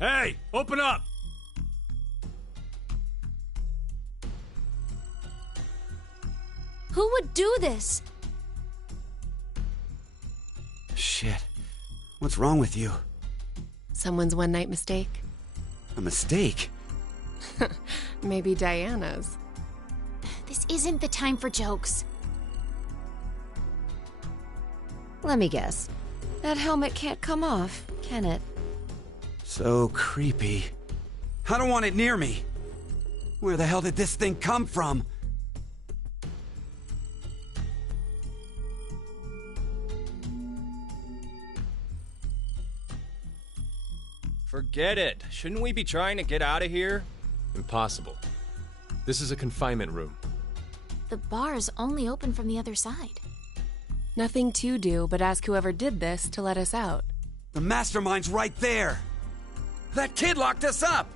Hey, open up! Who would do this? Shit. What's wrong with you? Someone's one-night mistake? A mistake? Maybe Diana's. This isn't the time for jokes. Let me guess. That helmet can't come off, can it? So creepy. I don't want it near me. Where the hell did this thing come from? Forget it. Shouldn't we be trying to get out of here? Impossible. This is a confinement room. The bar is only open from the other side. Nothing to do but ask whoever did this to let us out. The mastermind's right there. That kid locked us up!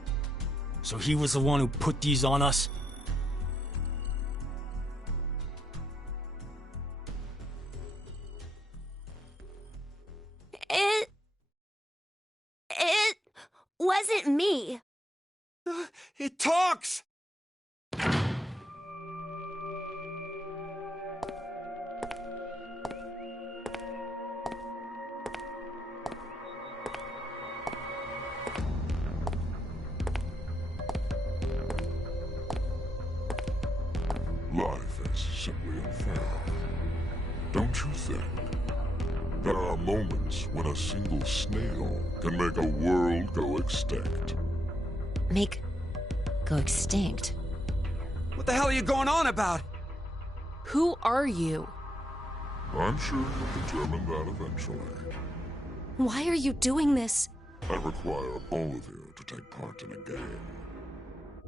So he was the one who put these on us? It wasn't me. It talks! Life is simply unfair. Don't you think? There are moments when a single snail can make a world go extinct. Go extinct? What the hell are you going on about? Who are you? I'm sure you'll determine that eventually. Why are you doing this? I require all of you to take part in a game.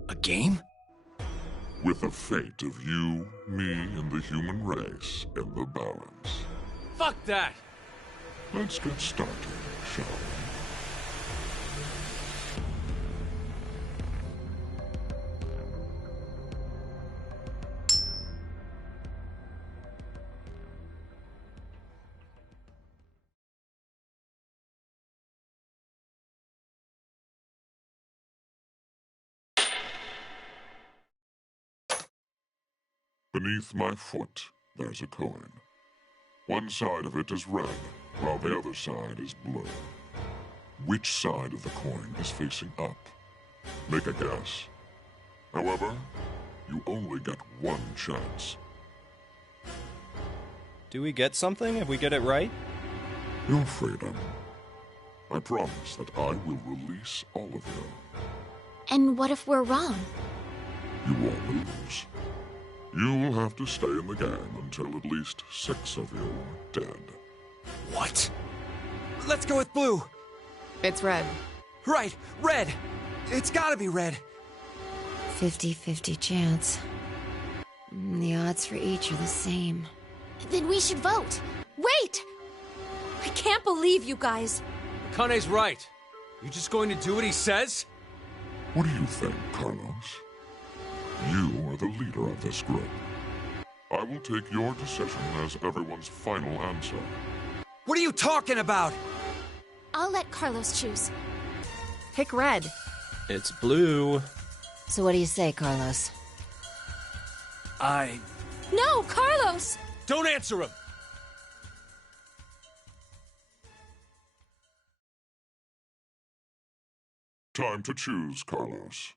A game? With the fate of you, me, and the human race in the balance. Fuck that! Let's get started, shall we? Beneath my foot, there's a coin. One side of it is red, while the other side is blue. Which side of the coin is facing up? Make a guess. However, you only get one chance. Do we get something if we get it right? Your freedom. I promise that I will release all of you. And what if we're wrong? You won't lose. You will have to stay in the game until at least 6 of you are dead. What? Let's go with blue. It's red. Right, red. It's gotta be red. 50-50 chance. The odds for each are the same. Then we should vote. Wait! I can't believe you guys. Kane's right. You just going to do what he says? What do you think, Carlos? You are the leader of this group. I will take your decision as everyone's final answer. What are you talking about? I'll let Carlos choose. Pick red. It's blue. So what do you say, Carlos? No, Carlos! Don't answer him! Time to choose, Carlos.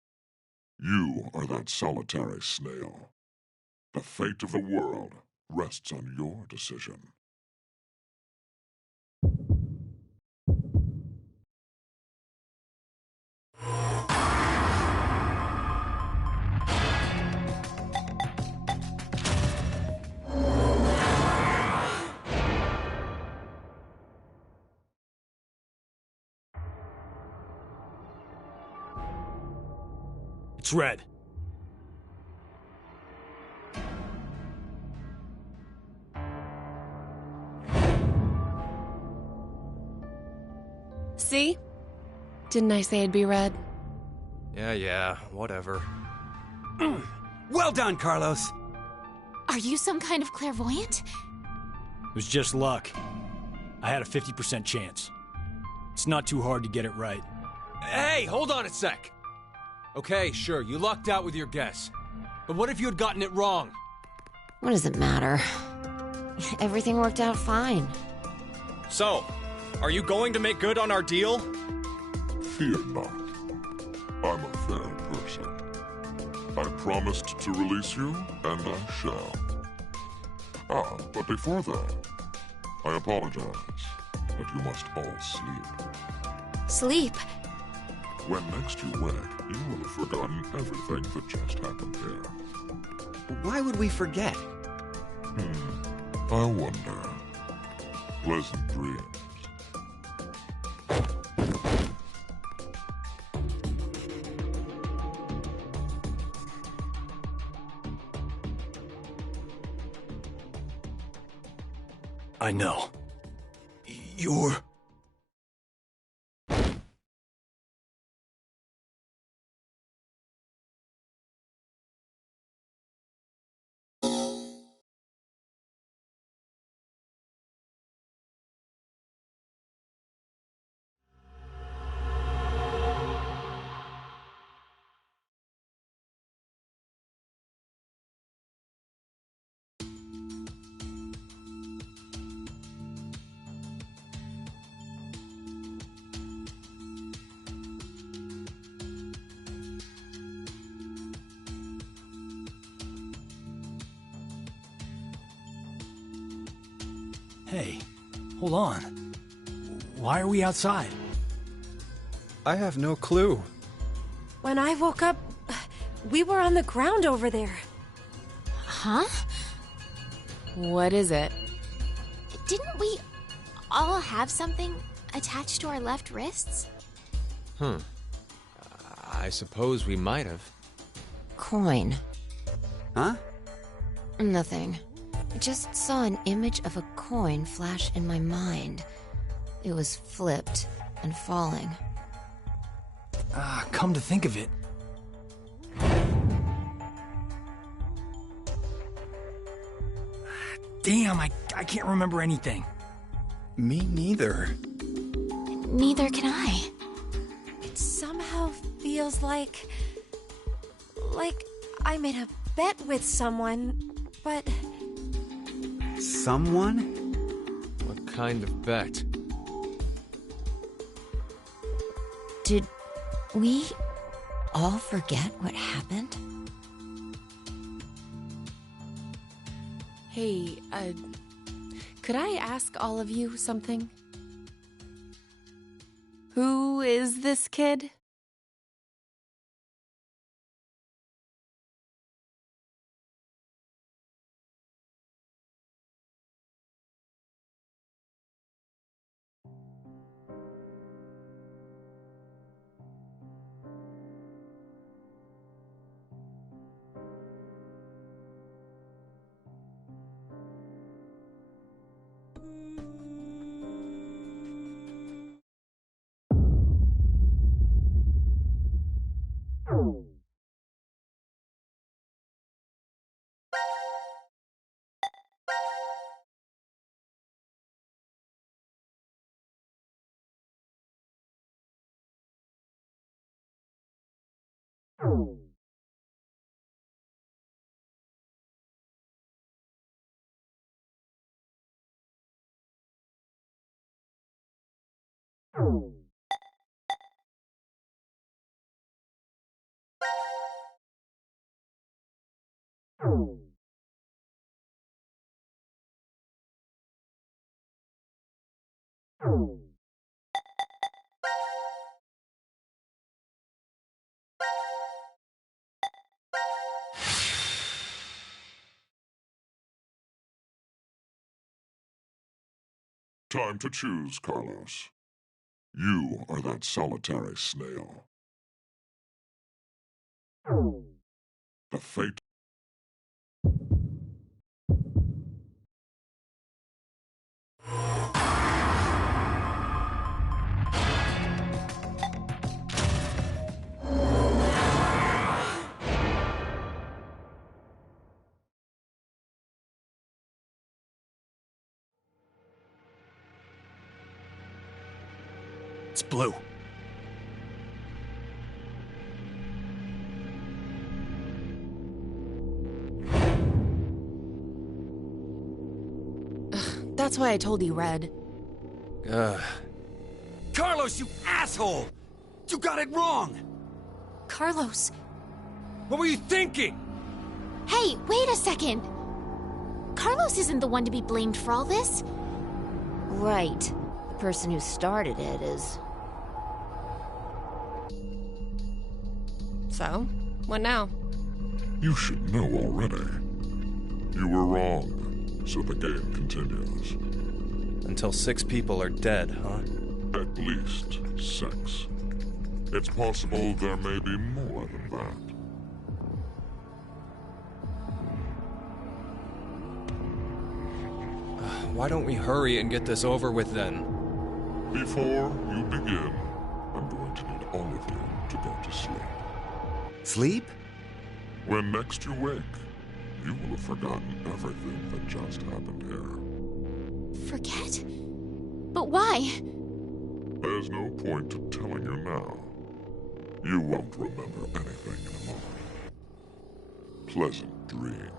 You are that solitary snail. The fate of the world rests on your decision. It's red. See? Didn't I say it'd be red? Yeah, whatever. Well done, Carlos. Are you some kind of clairvoyant? It was just luck. I had a 50% chance. It's not too hard to get it right. Hey, hold on a sec. Okay, sure, you lucked out with your guess. But what if you had gotten it wrong? What does it matter? Everything worked out fine. So, are you going to make good on our deal? Fear not. I'm a fair person. I promised to release you, and I shall. But before that, I apologize that you must all sleep. Sleep? When next you wake, you will have forgotten everything that just happened here. Why would we forget? I wonder. Pleasant dreams. I know. You're... Hey, hold on. Why are we outside? I have no clue. When I woke up, we were on the ground over there. Huh? What is it? Didn't we all have something attached to our left wrists? I suppose we might have. Coin. Huh? Nothing. I just saw an image of a coin flash in my mind. It was flipped and falling. Come to think of it. Damn, I can't remember anything. Me neither. Neither can I. It somehow feels like I made a bet with someone, but... Someone? What kind of bet? Did we all forget what happened? Hey, could I ask all of you something? Who is this kid? Time to choose, Carlos. You are that solitary snail. The fate... It's Blue. That's why I told you, Red. Carlos, you asshole! You got it wrong! Carlos, What were you thinking? Hey, wait a second! Carlos isn't the one to be blamed for all this. Right. The person who started it is... So? What now? You should know already. You were wrong, so the game continues. Until 6 people are dead, huh? At least 6. It's possible there may be more than that. Why don't we hurry and get this over with then? Before you begin, I'm going to need all of you to go to sleep. Sleep? When next you wake, you will have forgotten everything that just happened here. Forget? But why? There's no point to telling you now. You won't remember anything in a moment. Pleasant dreams.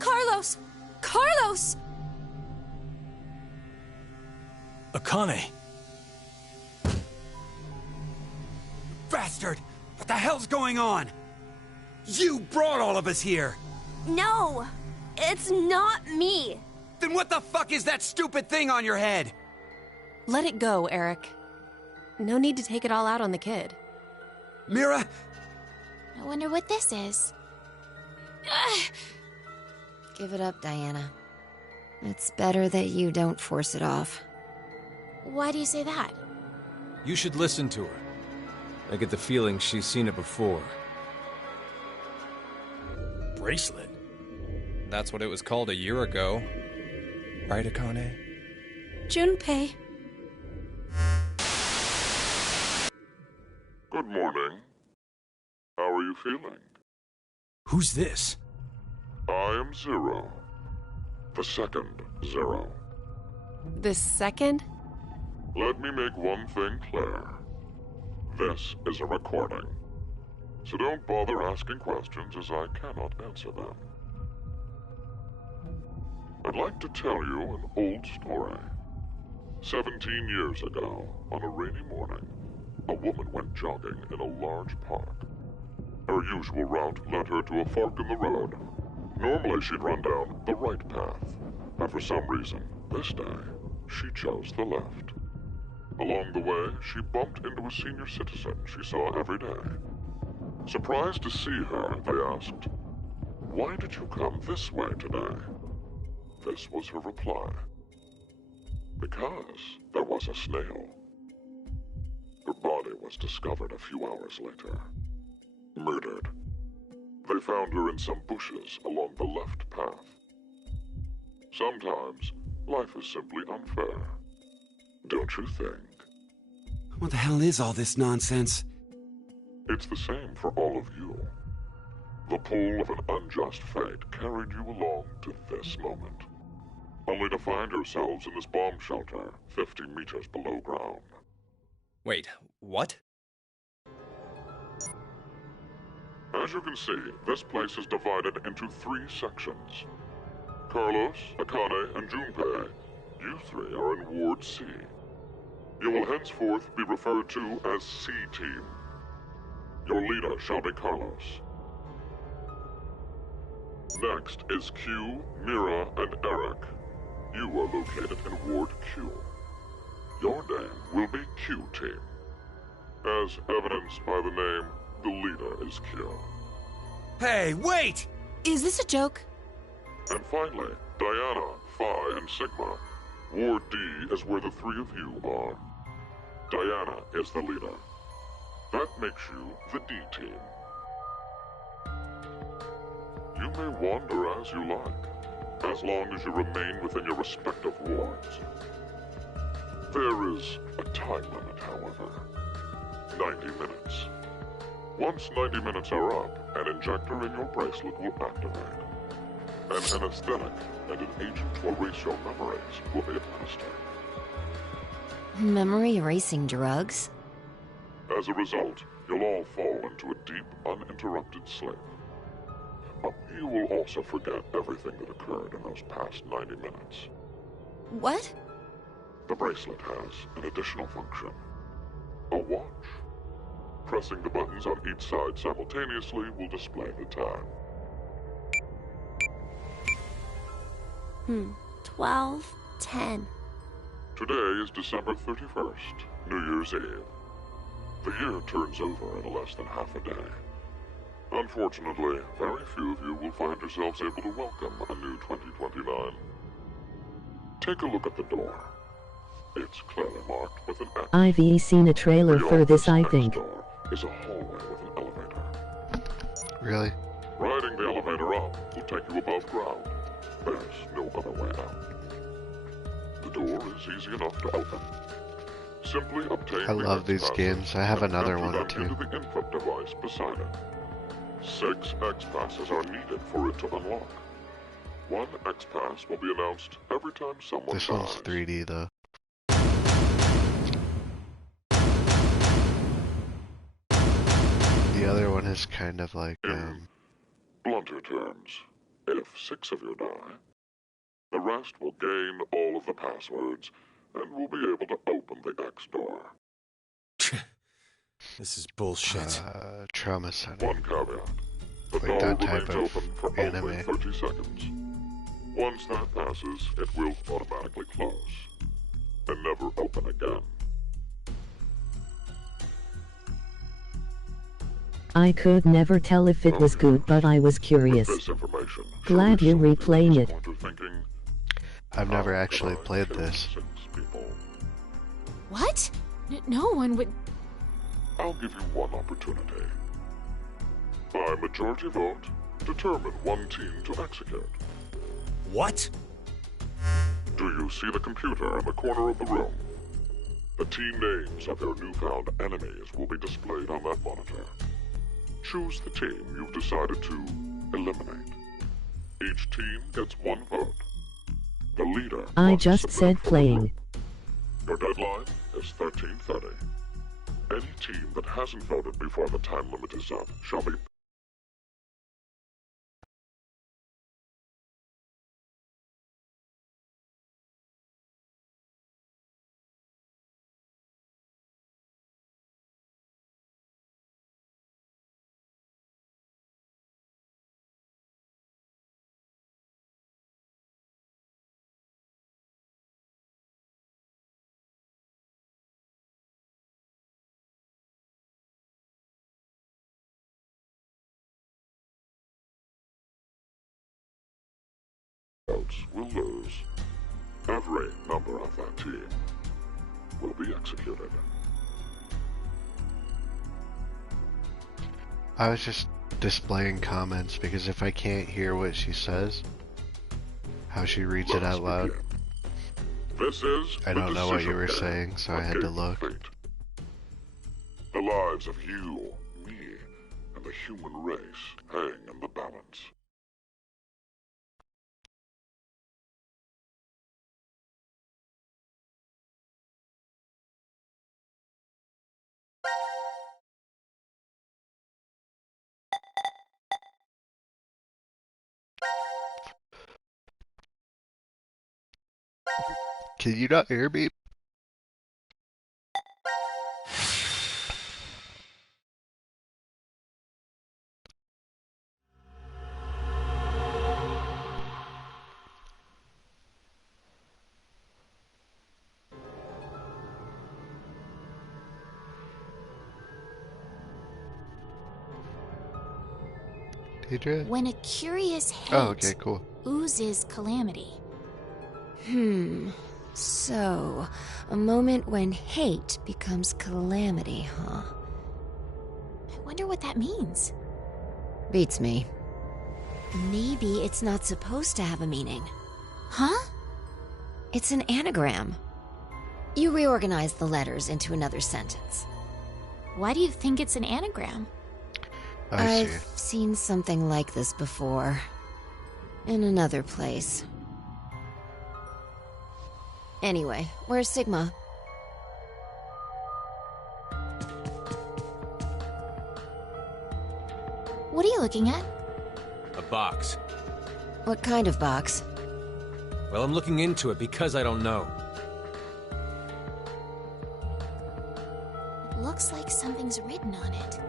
Carlos! Carlos! Akane. Bastard! What the hell's going on? You brought all of us here! No! It's not me! Then what the fuck is that stupid thing on your head? Let it go, Eric. No need to take it all out on the kid. Mira? I wonder what this is. Give it up, Diana. It's better that you don't force it off. Why do you say that? You should listen to her. I get the feeling she's seen it before. Bracelet? That's what it was called a year ago. Right, Akane? Junpei. Good morning. How are you feeling? Who's this? I am Zero. The second Zero. This second? Let me make one thing clear. This is a recording. So don't bother asking questions as I cannot answer them. I'd like to tell you an old story. 17 years ago, on a rainy morning, a woman went jogging in a large park. Her usual route led her to a fork in the road. Normally she'd run down the right path, but for some reason, this day, she chose the left. Along the way, she bumped into a senior citizen she saw every day. Surprised to see her, they asked, "Why did you come this way today?" This was her reply. Because there was a snail. Her body was discovered a few hours later. Murdered. They found her in some bushes along the left path. Sometimes, life is simply unfair. Don't you think? What the hell is all this nonsense? It's the same for all of you. The pull of an unjust fate carried you along to this moment, only to find yourselves in this bomb shelter 50 meters below ground. Wait, what? As you can see, this place is divided into 3 sections. Carlos, Akane, and Junpei, you 3 are in Ward C. You will henceforth be referred to as C-Team. Your leader shall be Carlos. Next is Q, Mira, and Eric. You are located in Ward Q. Your name will be Q-Team. As evidenced by the name, the leader is Q. Hey, wait! Is this a joke? And finally, Diana, Phi, and Sigma. Ward D is where the 3 of you are. Diana is the leader. That makes you the D-Team. You may wander as you like, as long as you remain within your respective wards. There is a time limit, however. 90 minutes. Once 90 minutes are up, an injector in your bracelet will activate. An anesthetic and an agent to erase your memories will be administered. Memory erasing drugs? As a result, you'll all fall into a deep, uninterrupted sleep. But you will also forget everything that occurred in those past 90 minutes. What? The bracelet has an additional function. A watch. Pressing the buttons on each side simultaneously will display the time. 12:10. Today is December 31st, New Year's Eve. The year turns over in less than half a day. Unfortunately, very few of you will find yourselves able to welcome a new 2029. Take a look at the door. It's clearly marked with an X. I've seen a trailer for this, I think. Door is a hallway with an elevator. Really? Riding the elevator up will take you above ground. There's no other way out. The door is easy enough to open. Simply obtain I love these games. I have another one too. Into the input device beside it. 6 X-Passes are needed for it to unlock. 1 X-Pass will be announced every time someone This dies. one's 3D though. The other one is kind of like, blunter terms, if 6 of you die, the rest will gain all of the passwords and will be able to open the X door. This is bullshit. Trauma Center. One caveat. The door that type remains of open for anime. only 30 seconds. Once that passes, it will automatically close and never open again. I could never tell if it was good, but I was curious. With this information, Glad you're replaying it. thinking, I've never actually played this. 6 people. What? No one would. I'll give you one opportunity. By majority vote, determine one team to execute. What? Do you see the computer in the corner of the room? The team names of your newfound enemies will be displayed on that monitor. Choose the team you've decided to eliminate. Each team gets 1 vote. The leader I must just submit said for the playing. group. Your deadline is 13:30. Any team that hasn't voted before the time limit is up shall be... will lose. Every member of that team will be executed. I was just displaying comments because if I can't hear what she says, how she reads it out loud, This is I don't the know what you decision were game saying, so I of had to Game look. Fate. The lives of you, me, and the human race hang in the balance. Can you not hear me? Deidre? When a curious hate Oh, okay, cool. oozes calamity. So, a moment when hate becomes calamity, huh? I wonder what that means. Beats me. Maybe it's not supposed to have a meaning. Huh? It's an anagram. You reorganize the letters into another sentence. Why do you think it's an anagram? I've seen something like this before. In another place. Anyway, where's Sigma? What are you looking at? A box. What kind of box? Well, I'm looking into it because I don't know. It looks like something's written on it.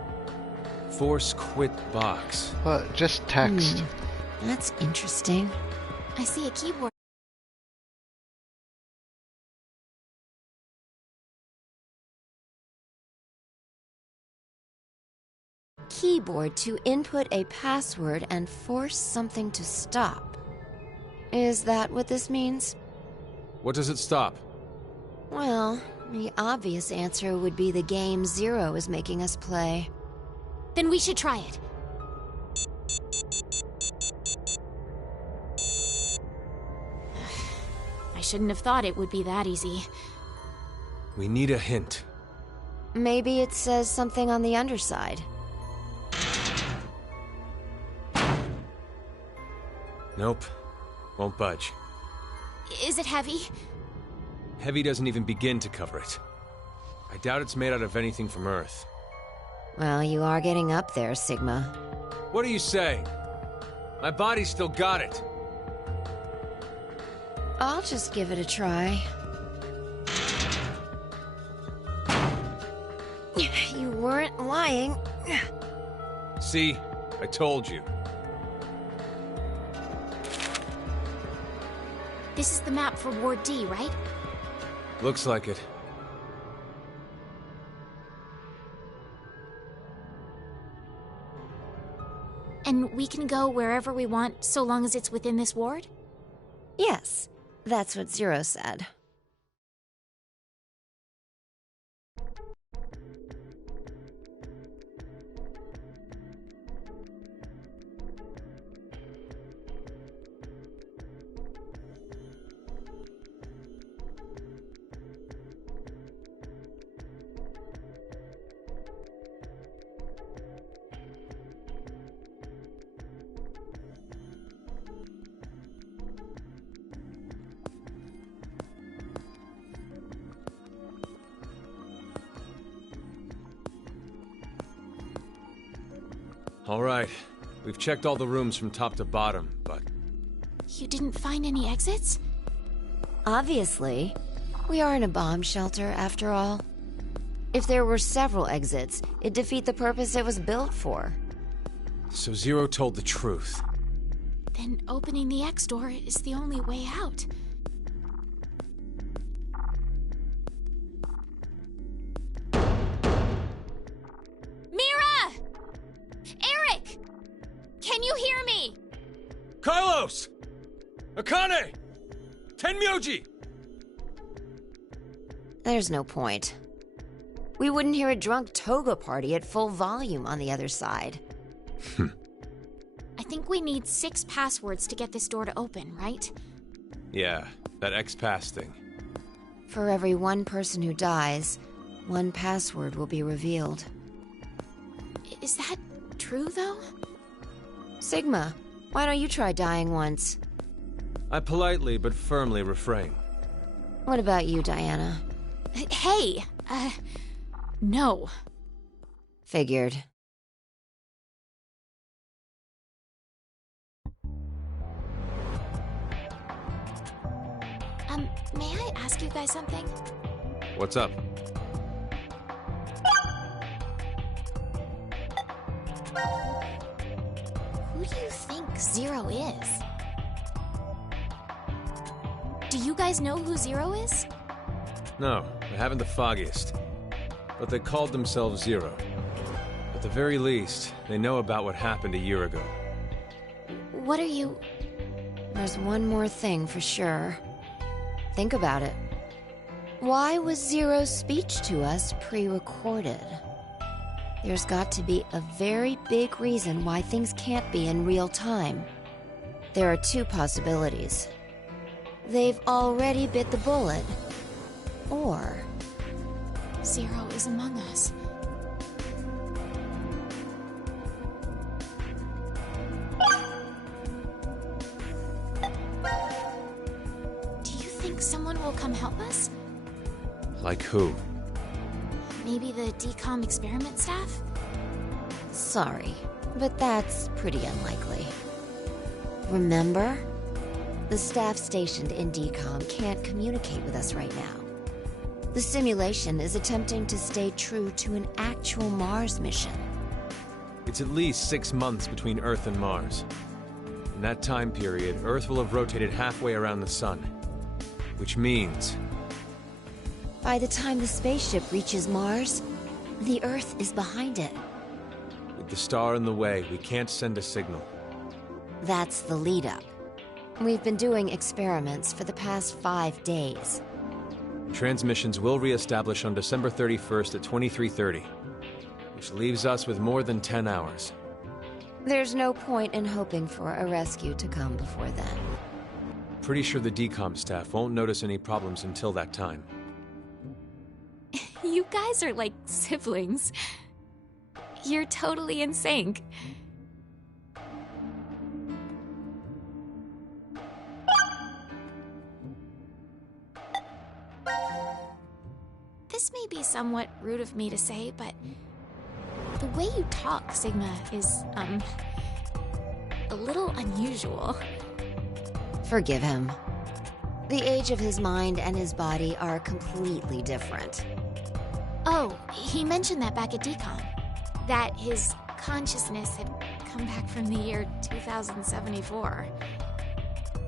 Force quit box. What? Just text. That's interesting. I see a keyboard. Keyboard to input a password and force something to stop. Is that what this means? What does it stop? Well, the obvious answer would be the game Zero is making us play. Then we should try it. I shouldn't have thought it would be that easy. We need a hint. Maybe it says something on the underside. Nope. Won't budge. Is it heavy? Heavy doesn't even begin to cover it. I doubt it's made out of anything from Earth. Well, you are getting up there, Sigma. What are you saying? My body's still got it. I'll just give it a try. You weren't lying. See? I told you. This is the map for Ward D, right? Looks like it. And we can go wherever we want, so long as it's within this ward? Yes, that's what Zero said. All right. We've checked all the rooms from top to bottom, but... You didn't find any exits? Obviously. We are in a bomb shelter, after all. If there were several exits, it'd defeat the purpose it was built for. So Zero told the truth. Then opening the X door is the only way out. Mira! Eric! Can you hear me? Carlos! Akane! Tenmyoji! There's no point. We wouldn't hear a drunk toga party at full volume on the other side. I think we need 6 passwords to get this door to open, right? Yeah, that X-Pass thing. For every one person who dies, one password will be revealed. Is that true, though? Sigma, why don't you try dying once? I politely but firmly refrain. What about you, Diana? Hey! No. Figured. May I ask you guys something? What's up? Who do you think Zero is? Do you guys know who Zero is? No, I haven't the foggiest. But they called themselves Zero. At the very least, they know about what happened a year ago. What are you... There's one more thing for sure. Think about it. Why was Zero's speech to us pre-recorded? There's got to be a very big reason why things can't be in real time. There are two possibilities. They've already bit the bullet, or... Zero is among us. Do you think someone will come help us? Like who? Maybe the DCOM experiment staff? Sorry, but that's pretty unlikely. Remember? The staff stationed in DCOM can't communicate with us right now. The simulation is attempting to stay true to an actual Mars mission. It's at least 6 months between Earth and Mars. In that time period, Earth will have rotated halfway around the Sun. Which means... By the time the spaceship reaches Mars, the Earth is behind it. with the star in the way, we can't send a signal. That's the lead-up. We've been doing experiments for the past 5 days. Transmissions will re-establish on December 31st at 23:30, which leaves us with more than 10 hours. There's no point in hoping for a rescue to come before then. Pretty sure the DCOM staff won't notice any problems until that time. You guys are like siblings. You're totally in sync. This may be somewhat rude of me to say, but the way you talk, Sigma, is, a little unusual. Forgive him. The age of his mind and his body are completely different. Oh, he mentioned that back at DCOM. That his consciousness had come back from the year 2074.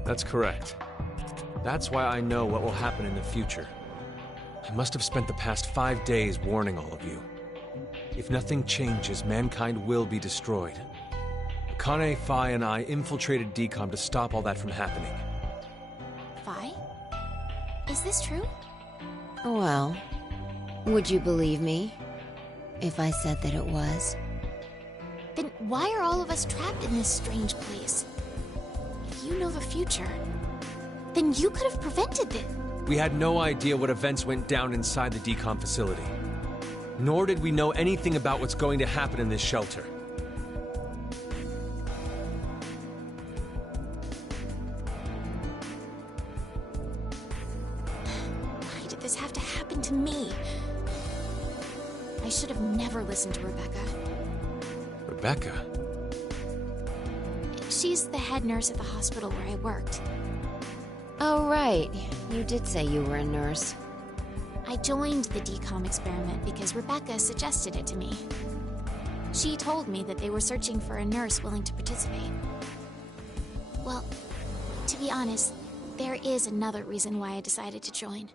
That's correct. That's why I know what will happen in the future. I must have spent the past 5 days warning all of you. If nothing changes, mankind will be destroyed. Akane, Phi, and I infiltrated DCOM to stop all that from happening. Phi? Is this true? Well, would you believe me if I said that it was? Then why are all of us trapped in this strange place? If you know the future, then you could have prevented this. We had no idea what events went down inside the DCOM facility. Nor did we know anything about what's going to happen in this shelter. Why did this have to happen to me? I should have never listened to Rebecca. Rebecca? She's the head nurse at the hospital where I worked. Oh, right. You did say you were a nurse. I joined the DCOM experiment because Rebecca suggested it to me. She told me that they were searching for a nurse willing to participate. Well, to be honest, there is another reason why I decided to join.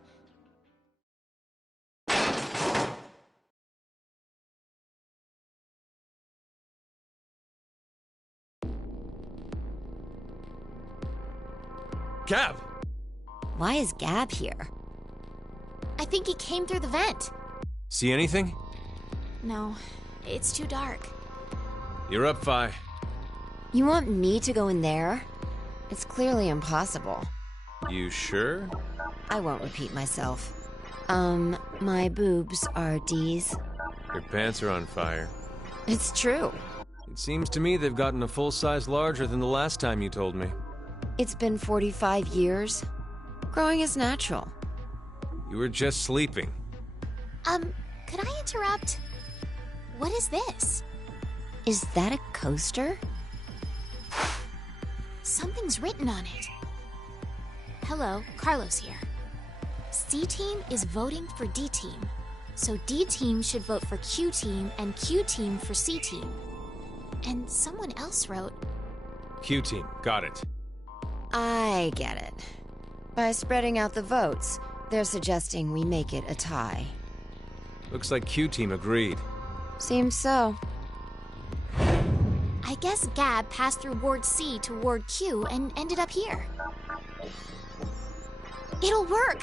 Gab! Why is Gab here? I think he came through the vent. See anything? No, it's too dark. You're up, Phi. You want me to go in there? It's clearly impossible. You sure? I won't repeat myself. My boobs are D's. Your pants are on fire. It's true. It seems to me they've gotten a full size larger than the last time you told me. It's been 45 years. Growing is natural. You were just sleeping. Could I interrupt? What is this? Is that a coaster? Something's written on it. Hello, Carlos here. C-Team is voting for D-Team. So D-Team should vote for Q-Team and Q-Team for C-Team. And someone else wrote... Q-Team, got it. I get it. By spreading out the votes, they're suggesting we make it a tie. Looks like Q-Team agreed. Seems so. I guess Gab passed through Ward C to Ward Q and ended up here. It'll work!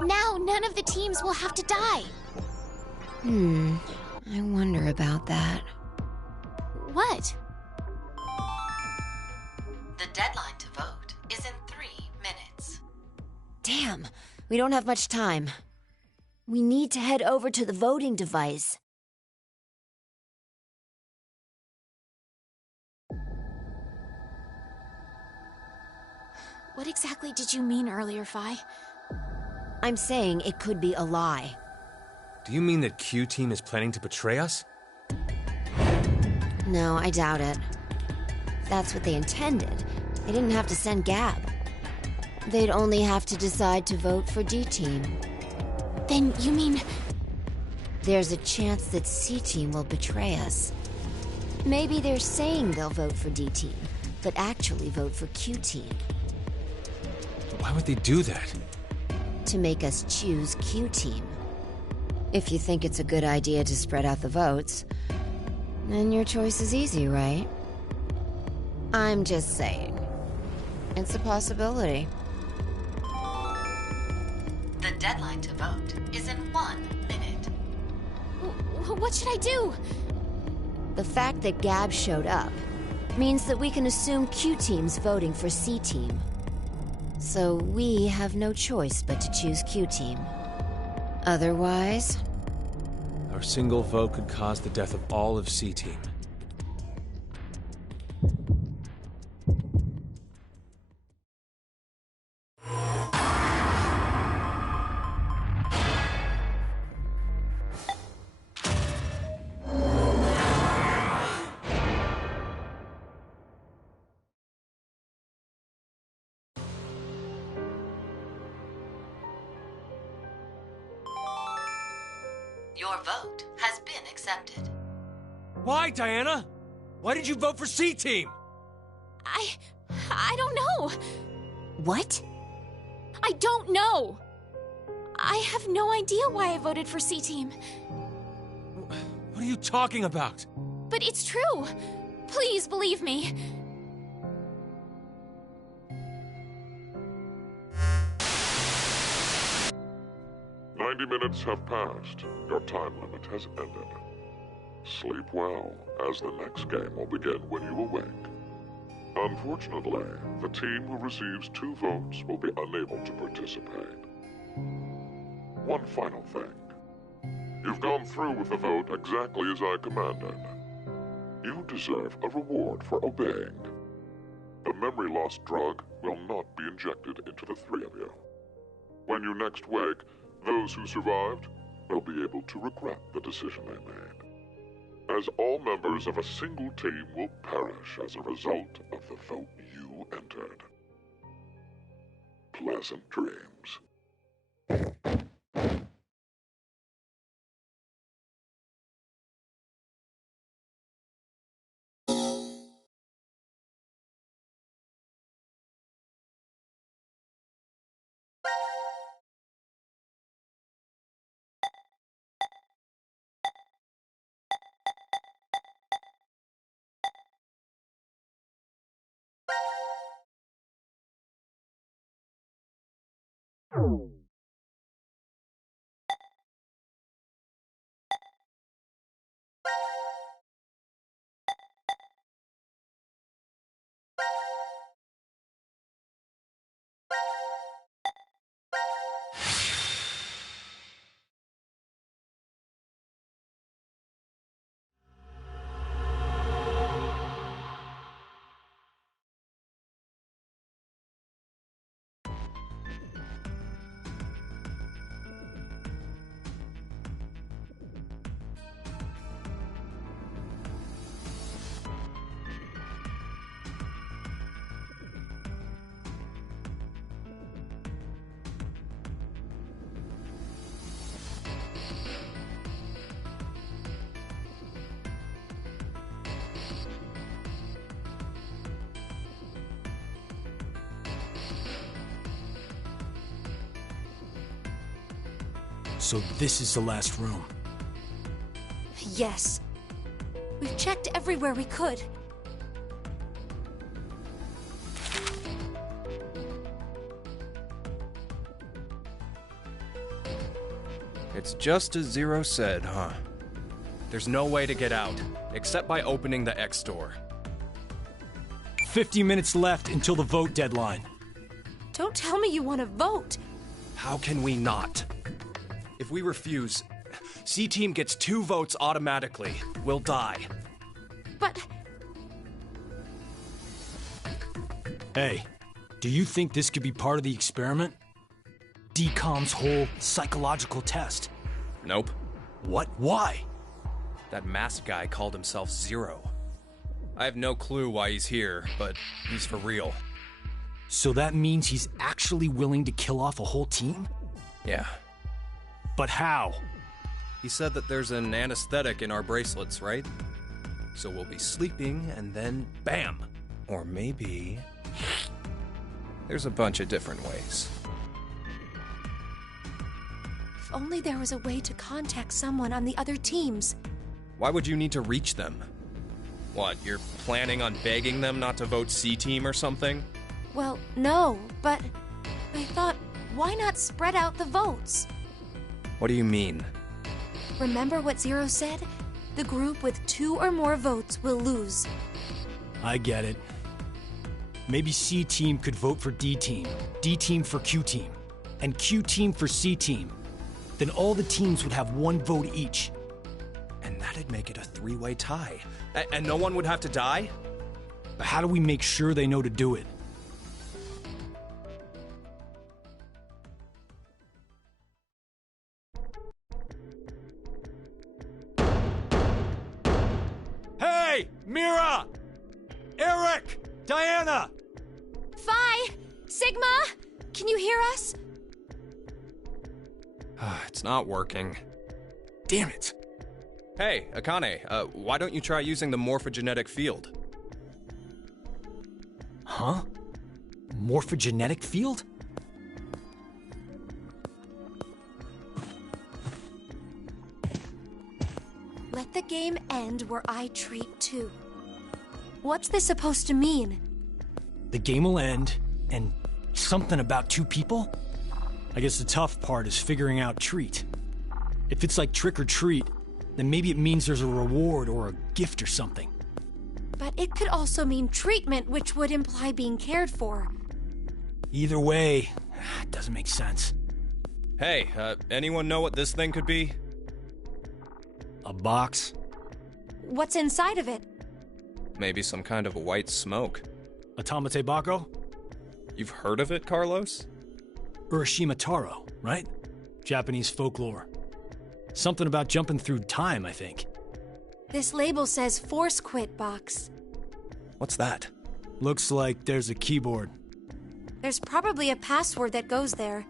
Now none of the teams will have to die. I wonder about that. What? The deadline to vote is in 3 minutes. Damn, we don't have much time. We need to head over to the voting device. What exactly did you mean earlier, Phi? I'm saying it could be a lie. Do you mean that Q-Team is planning to betray us? No, I doubt it. If that's what they intended, they didn't have to send Gab. They'd only have to decide to vote for D-Team. Then you mean... There's a chance that C-Team will betray us. Maybe they're saying they'll vote for D-Team, but actually vote for Q-Team. Why would they do that? To make us choose Q-Team. If you think it's a good idea to spread out the votes, then your choice is easy, right? I'm just saying. It's a possibility. The deadline to vote is in 1 minute. What should I do? The fact that Gab showed up means that we can assume Q-Team's voting for C-Team. So we have no choice but to choose Q-Team. Otherwise... Our single vote could cause the death of all of C-Team. Your vote has been accepted. Why, Diana? Why did you vote for C-Team? I don't know. What? I don't know. I have no idea why I voted for C-Team. What are you talking about? But it's true. Please believe me. Minutes have passed. Your time limit has ended. Sleep well, as the next game will begin when you awake. Unfortunately, the team who receives 2 votes will be unable to participate. One final thing. You've gone through with the vote exactly as I commanded. You deserve a reward for obeying. The memory loss drug will not be injected into the 3 of you. When you next wake, those who survived will be able to regret the decision they made, as all members of a single team will perish as a result of the vote you entered. Pleasant dreams. So this is the last room. Yes. We've checked everywhere we could. It's just as Zero said, huh? There's no way to get out, except by opening the X door. 50 minutes left until the vote deadline. Don't tell me you want to vote. How can we not? If we refuse, C-Team gets 2 votes automatically. We'll die. But... Hey, do you think this could be part of the experiment? DCOM's whole psychological test? Nope. What? Why? That masked guy called himself Zero. I have no clue why he's here, but he's for real. So that means he's actually willing to kill off a whole team? Yeah. But how? He said that there's an anesthetic in our bracelets, right? So we'll be sleeping, and then bam! Or maybe... There's a bunch of different ways. If only there was a way to contact someone on the other teams. Why would you need to reach them? What, you're planning on begging them not to vote C-Team or something? Well, no, but I thought, why not spread out the votes? What do you mean? Remember what Zero said? The group with 2 or more votes will lose. I get it. Maybe C-Team could vote for D-Team, D-Team for Q-Team, and Q-Team for C-Team. Then all the teams would have 1 vote each. And that'd make it a 3-way tie. And no one would have to die? But how do we make sure they know to do it? Hey! Mira! Eric! Diana! Phi! Sigma! Can you hear us? It's not working. Damn it! Hey, Akane, why don't you try using the morphogenetic field? Huh? Morphogenetic field? Let the game end where I treat 2. What's this supposed to mean? The game will end, and something about 2 people? I guess the tough part is figuring out treat. If it's like trick or treat, then maybe it means there's a reward or a gift or something. But it could also mean treatment, which would imply being cared for. Either way, it doesn't make sense. Hey, anyone know what this thing could be? A box? What's inside of it? Maybe some kind of white smoke. Atamate Bako? You've heard of it, Carlos? Urashima Taro, right? Japanese folklore. Something about jumping through time, I think. This label says Force Quit box. What's that? Looks like there's a keyboard. There's probably a password that goes there.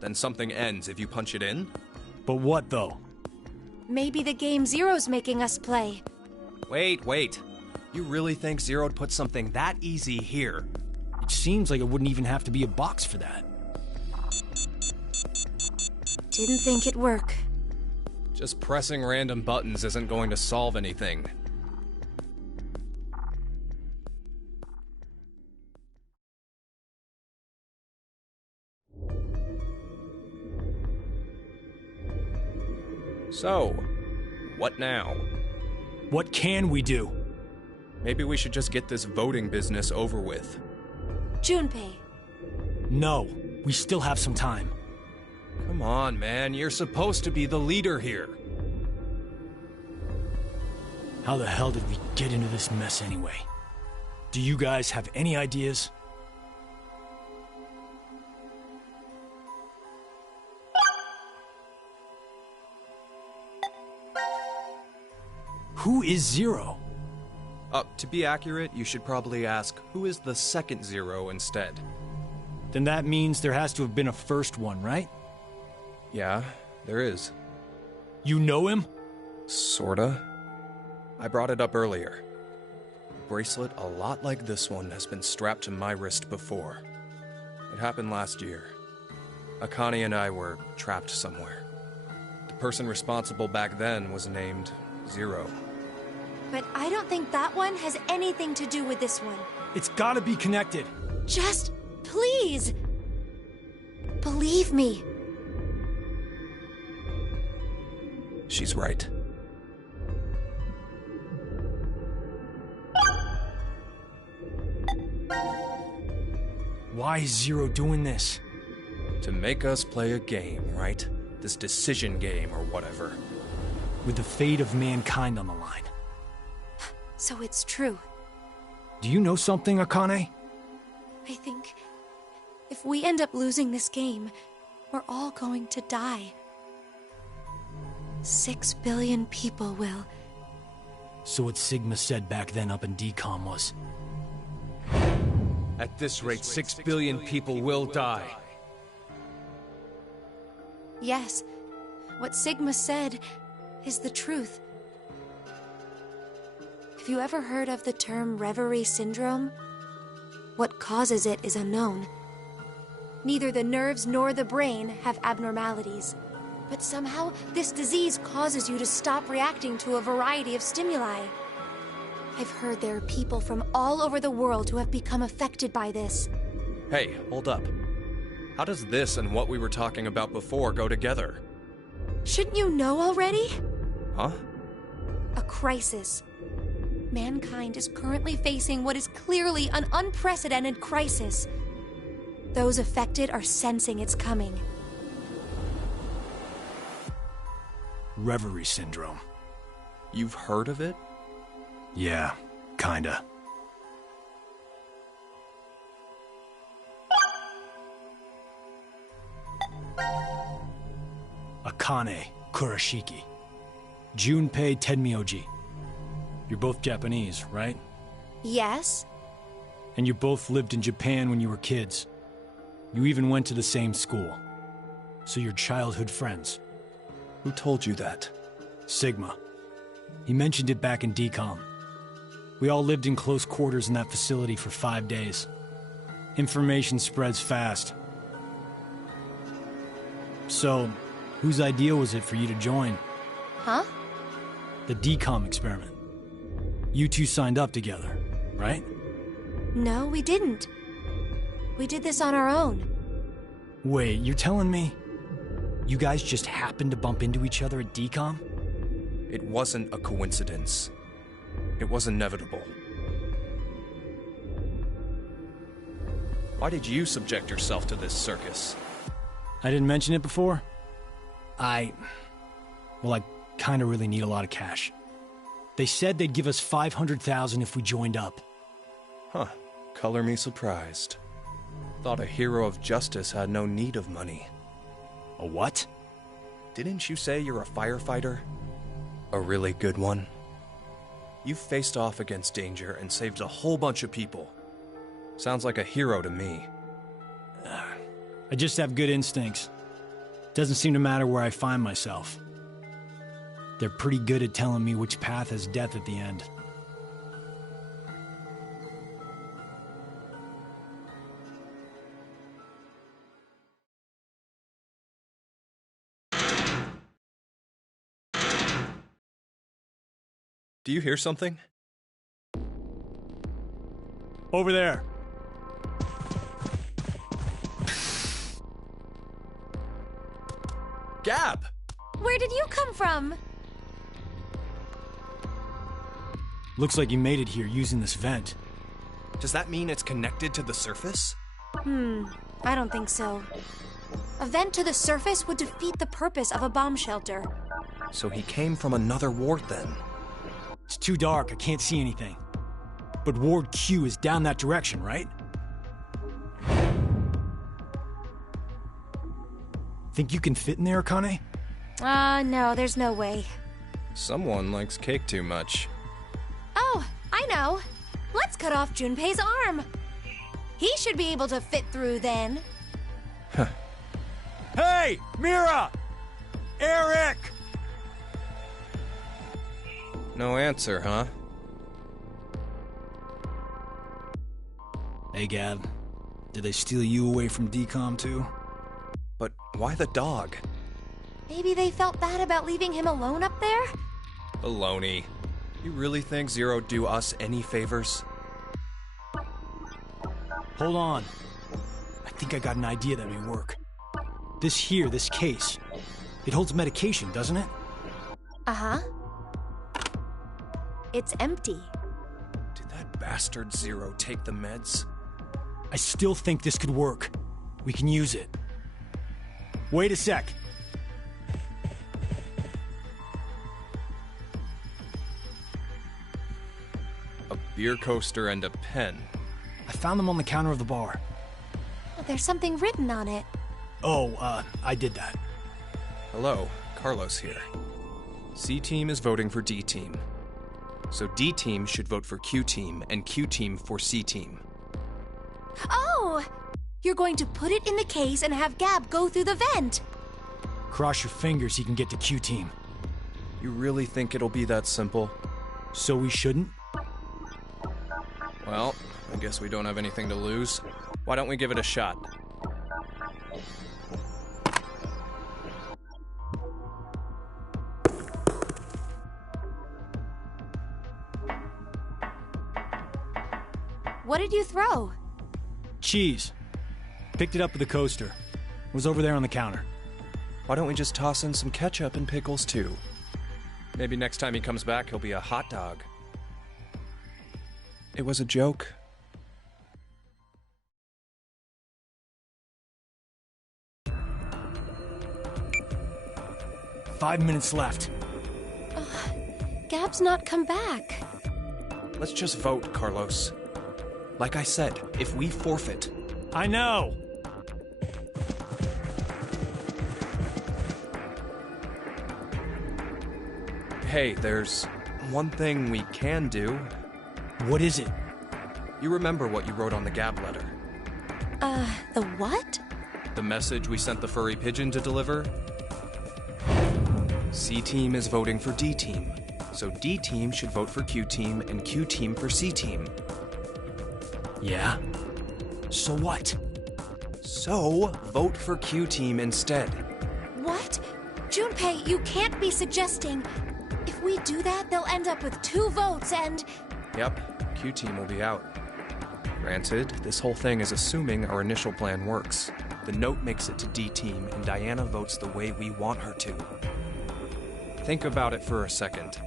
Then something ends if you punch it in? But what, though? Maybe the game Zero's making us play. Wait. You really think Zero'd put something that easy here? It seems like it wouldn't even have to be a box for that. Didn't think it'd work. Just pressing random buttons isn't going to solve anything. So, what now? What can we do? Maybe we should just get this voting business over with. Junpei. No, we still have some time. Come on, man, you're supposed to be the leader here. How the hell did we get into this mess anyway? Do you guys have any ideas? Who is Zero? To be accurate, you should probably ask, who is the second Zero instead? Then that means there has to have been a first one, right? Yeah, there is. You know him? Sorta. I brought it up earlier. A bracelet a lot like this one has been strapped to my wrist before. It happened last year. Akane and I were trapped somewhere. The person responsible back then was named Zero. But I don't think that one has anything to do with this one. It's gotta be connected. Just, please, believe me. She's right. Why is Zero doing this? To make us play a game, right? This decision game or whatever. With the fate of mankind on the line. So it's true. Do you know something, Akane? I think if we end up losing this game, we're all going to die. 6 billion people will. So what Sigma said back then up in DCOM was... At this rate, 6 billion people will die. Yes, what Sigma said is the truth. Have you ever heard of the term Reverie Syndrome? What causes it is unknown. Neither the nerves nor the brain have abnormalities. But somehow, this disease causes you to stop reacting to a variety of stimuli. I've heard there are people from all over the world who have become affected by this. Hey, hold up. How does this and what we were talking about before go together? Shouldn't you know already? Huh? A crisis. Mankind is currently facing what is clearly an unprecedented crisis. Those affected are sensing it's coming. Reverie Syndrome. You've heard of it? Yeah, kinda. Akane Kurashiki. Junpei Tenmyoji. You're both Japanese, right? Yes. And you both lived in Japan when you were kids. You even went to the same school. So you're childhood friends. Who told you that? Sigma. He mentioned it back in DCOM. We all lived in close quarters in that facility for 5 days. Information spreads fast. So, whose idea was it for you to join? Huh? The DCOM experiment. You two signed up together, right? No, we didn't. We did this on our own. Wait, you're telling me you guys just happened to bump into each other at DCOM? It wasn't a coincidence. It was inevitable. Why did you subject yourself to this circus? I didn't mention it before? I kinda really need a lot of cash. They said they'd give us $500,000 if we joined up. Huh. Color me surprised. Thought a hero of justice had no need of money. A what? Didn't you say you're a firefighter? A really good one? You faced off against danger and saved a whole bunch of people. Sounds like a hero to me. I just have good instincts. Doesn't seem to matter where I find myself. They're pretty good at telling me which path has death at the end. Do you hear something? Over there. Gab! Where did you come from? Looks like you made it here using this vent. Does that mean it's connected to the surface? I don't think so. A vent to the surface would defeat the purpose of a bomb shelter. So he came from another ward then? It's too dark, I can't see anything. But Ward Q is down that direction, right? Think you can fit in there, Akane? No, there's no way. Someone likes cake too much. Oh, I know. Let's cut off Junpei's arm. He should be able to fit through then. Huh. Hey, Mira! Eric! No answer, huh? Hey, Gab. Did they steal you away from DCOM too? But why the dog? Maybe they felt bad about leaving him alone up there? Baloney. You really think Zero'd do us any favors? Hold on. I think I got an idea that may work. This case, it holds medication, doesn't it? Uh-huh. It's empty. Did that bastard Zero take the meds? I still think this could work. We can use it. Wait a sec. A beer coaster and a pen. I found them on the counter of the bar. There's something written on it. Oh, I did that. Hello, Carlos here. C-Team is voting for D-Team. So D-Team should vote for Q-Team, and Q-Team for C-Team. Oh! You're going to put it in the case and have Gab go through the vent! Cross your fingers he can get to Q-Team. You really think it'll be that simple? So we shouldn't? Well, I guess we don't have anything to lose. Why don't we give it a shot? What did you throw? Cheese. Picked it up with the coaster. It was over there on the counter. Why don't we just toss in some ketchup and pickles too? Maybe next time he comes back, he'll be a hot dog. It was a joke. Five minutes left. Gab's not come back. Let's just vote, Carlos. Like I said, if we forfeit... I know! Hey, there's one thing we can do. What is it? You remember what you wrote on the Gab letter? The what? The message we sent the furry pigeon to deliver? C-Team is voting for D-Team, so D-Team should vote for Q-Team and Q-Team for C-Team. Yeah? So what? So, vote for Q-Team instead. What? Junpei, you can't be suggesting... If we do that, they'll end up with 2 votes and... Yep, Q-Team will be out. Granted, this whole thing is assuming our initial plan works. The note makes it to D-Team, and Diana votes the way we want her to. Think about it for a second.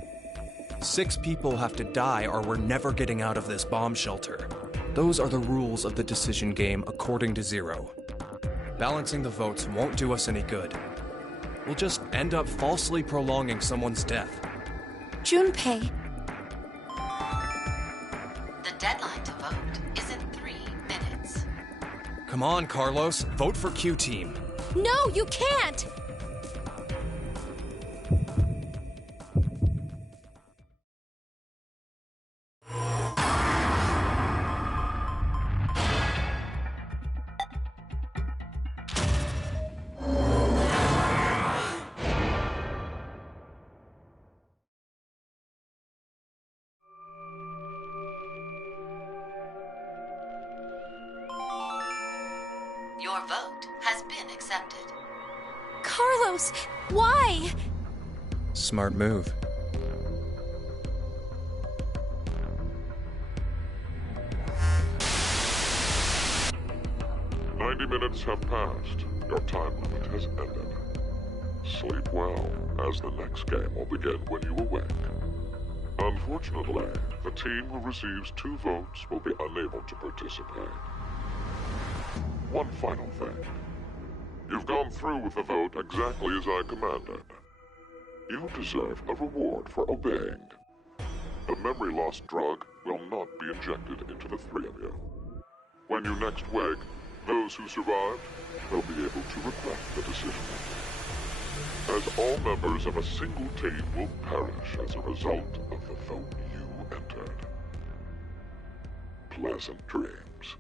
6 people have to die or we're never getting out of this bomb shelter. Those are the rules of the decision game according to Zero. Balancing the votes won't do us any good. We'll just end up falsely prolonging someone's death. Junpei. The deadline to vote is in 3 minutes. Come on, Carlos. Vote for Q-Team. No, you can't! Your vote has been accepted. Carlos, why? Smart move. Minutes have passed. Your time limit has ended. Sleep well, as the next game will begin when you awake. Unfortunately, the team who receives 2 votes will be unable to participate. One final thing. You've gone through with the vote exactly as I commanded. You deserve a reward for obeying. The memory loss drug will not be injected into the 3 of you. When you next wake, those who survived will be able to request the decision. As all members of a single team will perish as a result of the vote you entered. Pleasant dreams.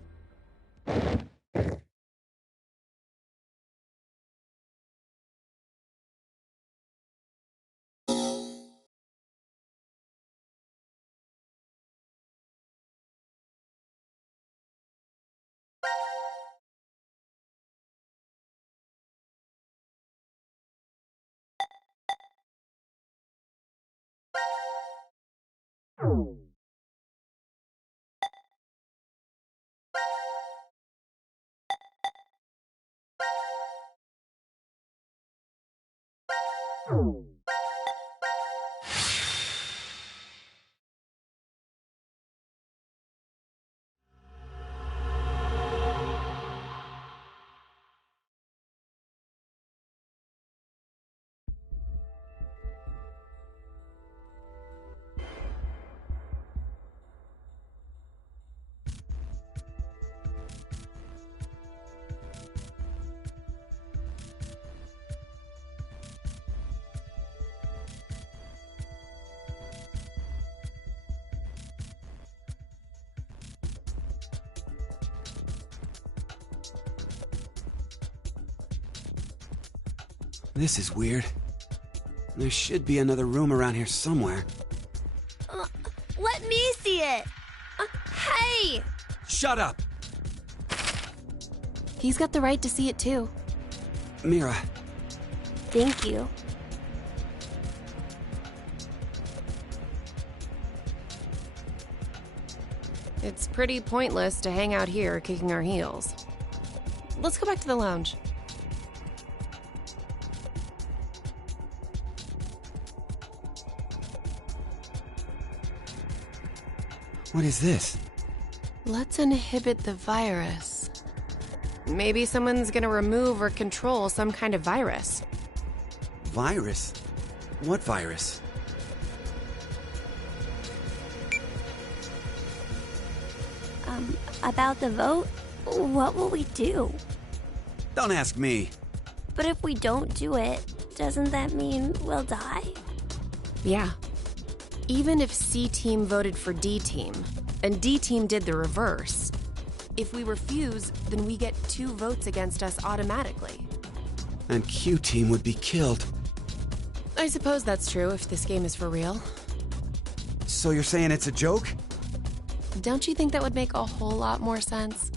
This is weird. There should be another room around here somewhere. Let me see it! Hey! Shut up! He's got the right to see it too. Mira. Thank you. It's pretty pointless to hang out here kicking our heels. Let's go back to the lounge. What is this? Let's inhibit the virus. Maybe someone's gonna remove or control some kind of virus. Virus? What virus? About the vote? What will we do? Don't ask me. But if we don't do it, doesn't that mean we'll die? Yeah. Even if C-Team voted for D-Team, and D-Team did the reverse, if we refuse, then we get 2 votes against us automatically. And Q-Team would be killed. I suppose that's true if this game is for real. So you're saying it's a joke? Don't you think that would make a whole lot more sense?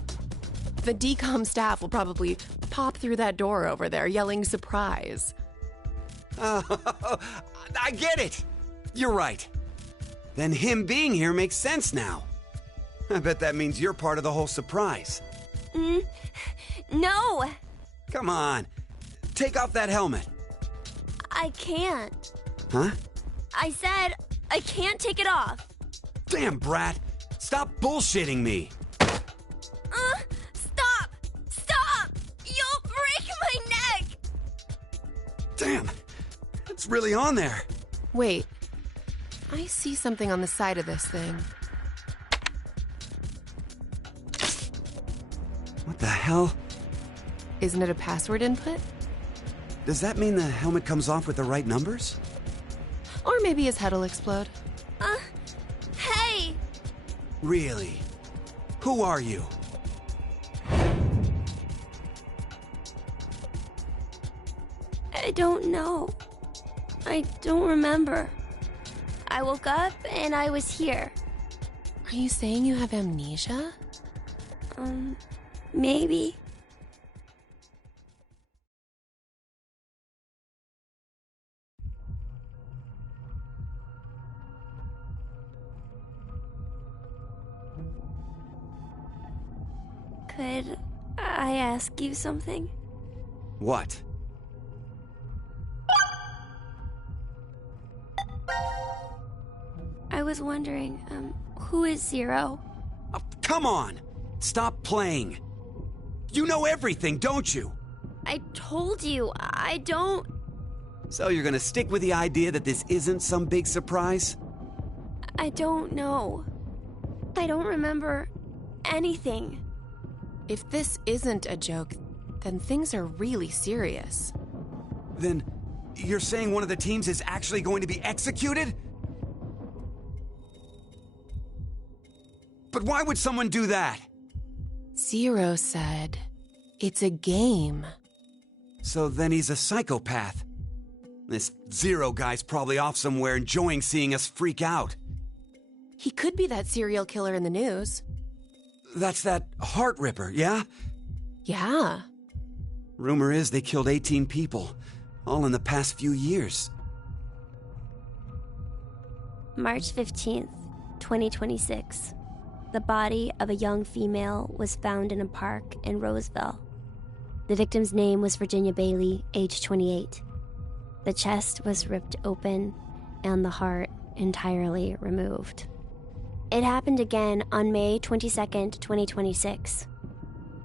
The DCOM staff will probably pop through that door over there yelling surprise. Oh, I get it! You're right. Then him being here makes sense now. I bet that means you're part of the whole surprise. No! Come on. Take off that helmet. I can't. Huh? I said I can't take it off. Damn, Brat! Stop bullshitting me! Stop! Stop! You'll break my neck! Damn! It's really on there. Wait. I see something on the side of this thing. What the hell? Isn't it a password input? Does that mean the helmet comes off with the right numbers? Or maybe his head'll explode. Hey! Really? Who are you? I don't know. I don't remember. I woke up and I was here. Are you saying you have amnesia? Maybe. Could I ask you something? What? I was wondering, who is Zero? Oh, come on! Stop playing! You know everything, don't you? I told you, I don't... So you're gonna stick with the idea that this isn't some big surprise? I don't know. I don't remember anything. If this isn't a joke, then things are really serious. Then you're saying one of the teams is actually going to be executed? But why would someone do that? Zero said, it's a game. So then he's a psychopath. This Zero guy's probably off somewhere enjoying seeing us freak out. He could be that serial killer in the news. That's that Heart Ripper, yeah? Yeah. Rumor is they killed 18 people, all in the past few years. March 15th, 2026. The body of a young female was found in a park in Roseville. The victim's name was Virginia Bailey, age 28. The chest was ripped open and the heart entirely removed. It happened again on May 22nd, 2026.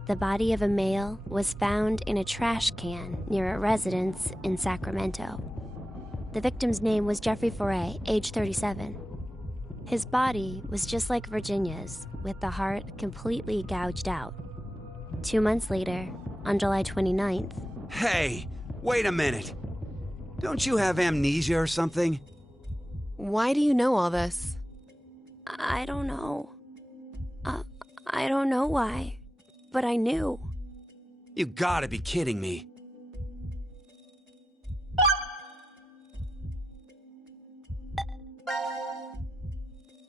The body of a male was found in a trash can near a residence in Sacramento. The victim's name was Jeffrey Foray, age 37. His body was just like Virginia's, with the heart completely gouged out. 2 months later, on July 29th... Hey, wait a minute. Don't you have amnesia or something? Why do you know all this? I don't know. I don't know why, but I knew. You gotta be kidding me.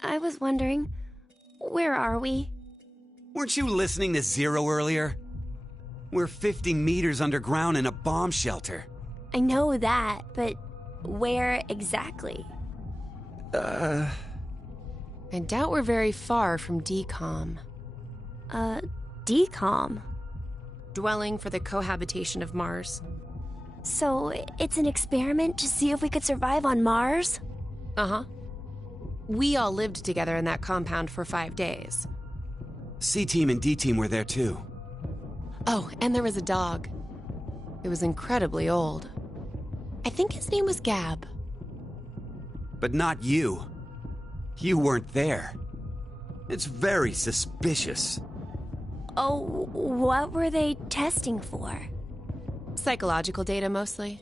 I was wondering, where are we? Weren't you listening to Zero earlier? We're 50 meters underground in a bomb shelter. I know that, but where exactly? I doubt we're very far from DCOM. DCOM? Dwelling for the cohabitation of Mars. So, it's an experiment to see if we could survive on Mars? Uh-huh. We all lived together in that compound for 5 days. C-Team and D-Team were there too. Oh, and there was a dog. It was incredibly old. I think his name was Gab. But not you. You weren't there. It's very suspicious. Oh, what were they testing for? Psychological data, mostly.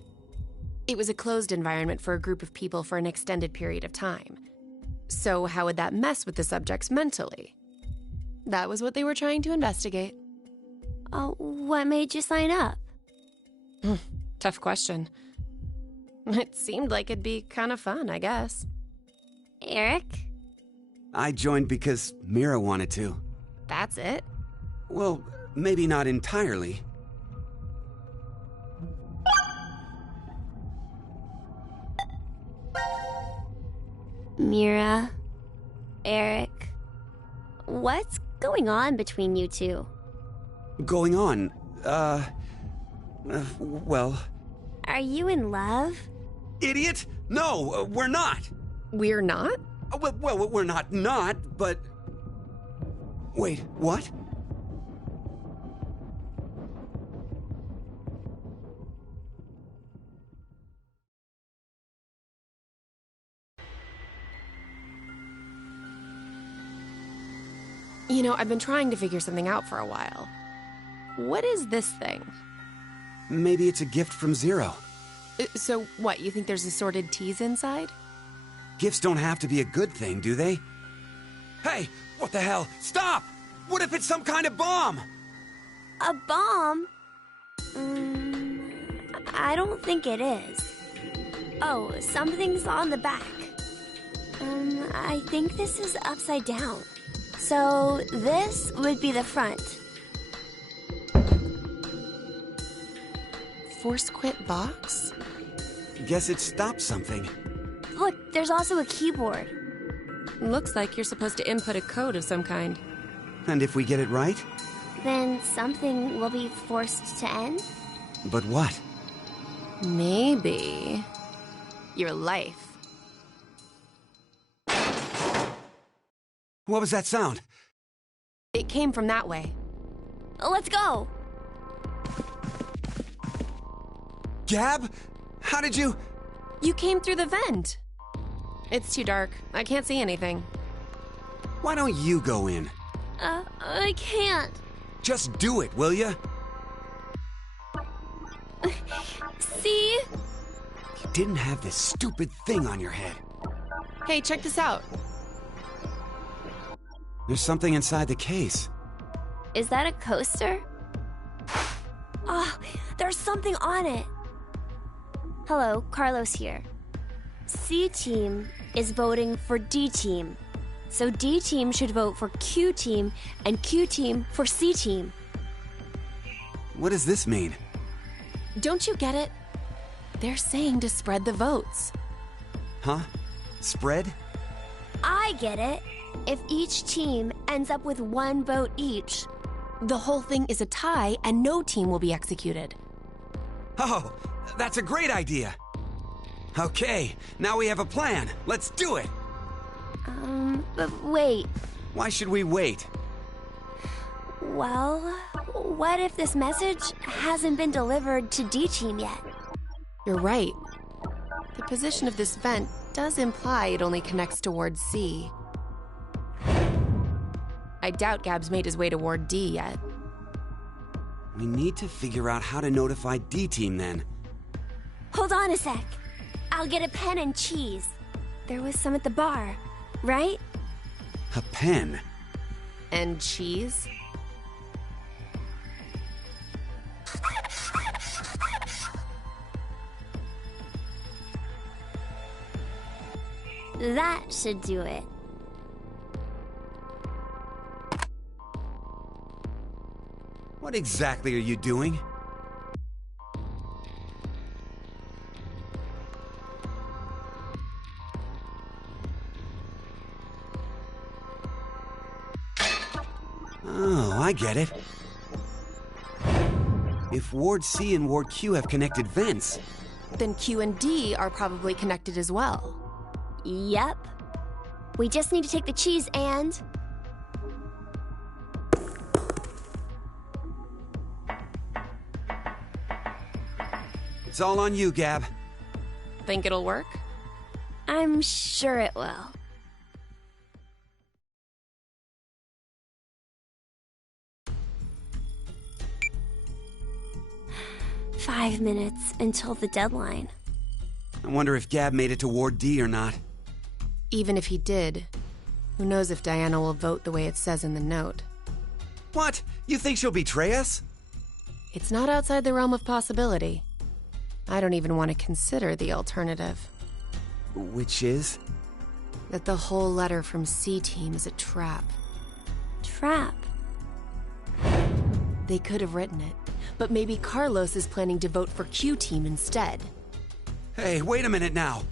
It was a closed environment for a group of people for an extended period of time. So how would that mess with the subjects mentally? That was what they were trying to investigate. What made you sign up? Tough question. It seemed like it'd be kind of fun, I guess. Eric? I joined because Mira wanted to. That's it? Well, maybe not entirely. Mira, Eric, what's going on between you two? Going on? Well... Are you in love? Idiot! No, we're not! We're not? Well, we're not, but... Wait, what? You know, I've been trying to figure something out for a while. What is this thing? Maybe it's a gift from Zero. So what, you think there's assorted teas inside? Gifts don't have to be a good thing, do they? Hey, what the hell? Stop! What if it's some kind of bomb? A bomb? I don't think it is. Oh, something's on the back. I think this is upside down. So this would be the front. Force quit box? Guess it stopped something. Look, there's also a keyboard. Looks like you're supposed to input a code of some kind. And if we get it right? Then something will be forced to end? But what? Maybe... your life. What was that sound? It came from that way. Let's go! Gab? How did you... You came through the vent. It's too dark. I can't see anything. Why don't you go in? I can't. Just do it, will ya? See? You didn't have this stupid thing on your head. Hey, check this out. There's something inside the case. Is that a coaster? Oh, there's something on it. Hello, Carlos here. C-Team is voting for D-Team. So D-Team should vote for Q-Team, and Q-Team for C-Team. What does this mean? Don't you get it? They're saying to spread the votes. Huh? Spread? I get it. If each team ends up with 1 vote each, the whole thing is a tie and no team will be executed. Oh, that's a great idea. Okay, now we have a plan. Let's do it. But wait. Why should we wait? Well, what if this message hasn't been delivered to D-Team yet? You're right. The position of this vent does imply it only connects to Ward C. I doubt Gab's made his way to Ward D yet. We need to figure out how to notify D-Team then. Hold on a sec. I'll get a pen and cheese. There was some at the bar, right? A pen? And cheese? That should do it. What exactly are you doing? Oh, I get it. If Ward C and Ward Q have connected vents, then Q and D are probably connected as well. Yep. We just need to take the cheese and... It's all on you, Gab. Think it'll work? I'm sure it will. "5 minutes until the deadline." I wonder if Gab made it to Ward D or not. Even if he did, who knows if Diana will vote the way it says in the note. What? You think she'll betray us? It's not outside the realm of possibility. I don't even want to consider the alternative. Which is? That the whole letter from C-Team is a trap. Trap? They could have written it, but maybe Carlos is planning to vote for Q-Team instead. Hey, wait a minute now.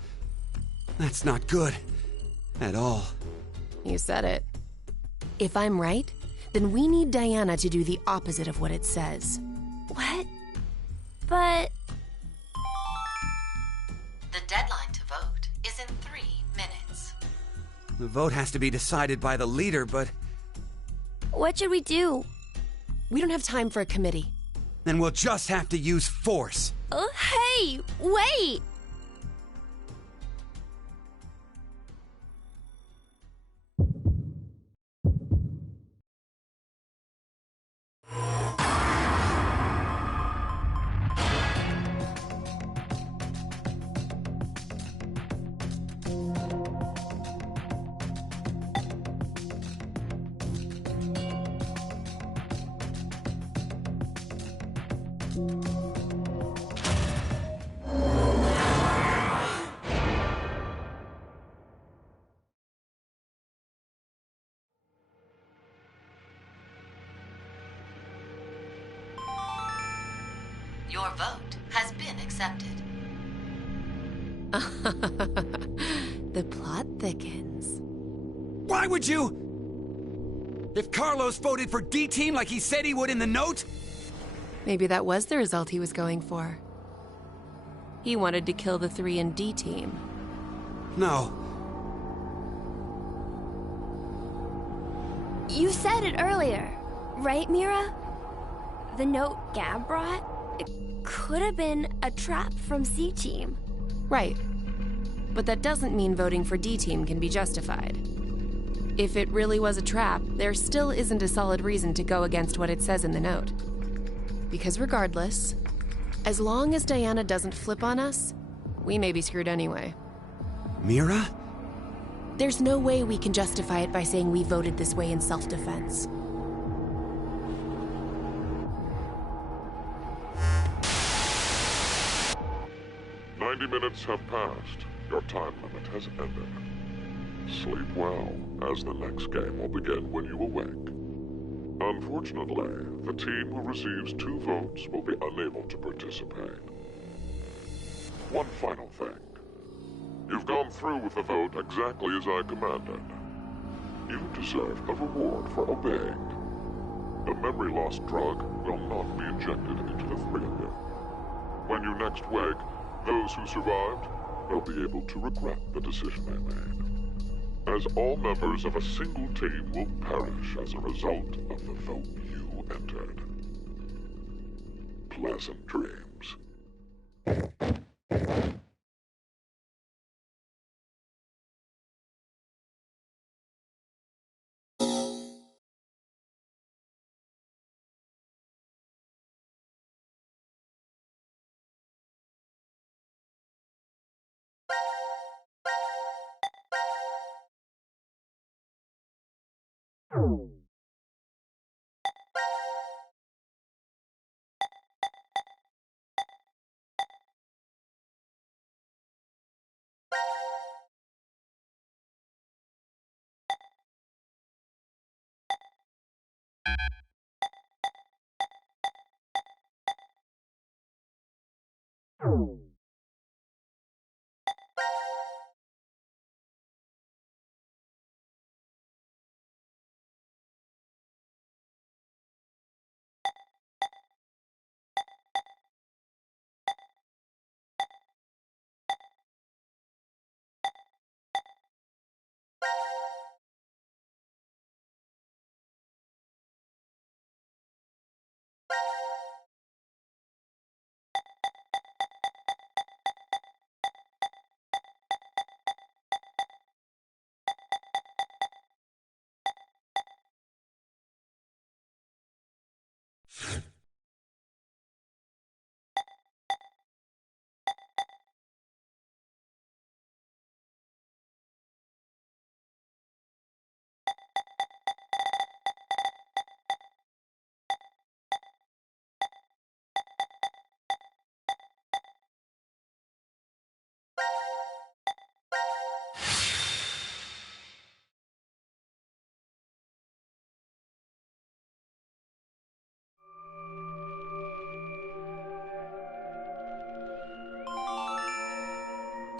That's not good. At all. You said it. If I'm right, then we need Diana to do the opposite of what it says. What? But... The deadline to vote is in 3 minutes. The vote has to be decided by the leader, but... What should we do? We don't have time for a committee. Then we'll just have to use force. Hey, wait! Your vote has been accepted. The plot thickens. Why would you? If Carlos voted for D-Team like he said he would in the note? Maybe that was the result he was going for. He wanted to kill the 3 in D-Team. No. You said it earlier, right, Mira? The note Gab brought? It could have been a trap from C-Team. Right. But that doesn't mean voting for D-Team can be justified. If it really was a trap, there still isn't a solid reason to go against what it says in the note. Because regardless, as long as Diana doesn't flip on us, we may be screwed anyway. Mira? There's no way we can justify it by saying we voted this way in self-defense. Minutes have passed. Your time limit has ended. Sleep well, as the next game will begin when you awake. Unfortunately, the team who receives 2 votes will be unable to participate. One final thing. You've gone through with the vote exactly as I commanded. you deserve a reward for obeying. The memory loss drug will not be injected into the three of you. When you next wake, those who survived will be able to regret the decision they made, as all members of a single team will perish as a result of the vote you entered. Pleasant dreams.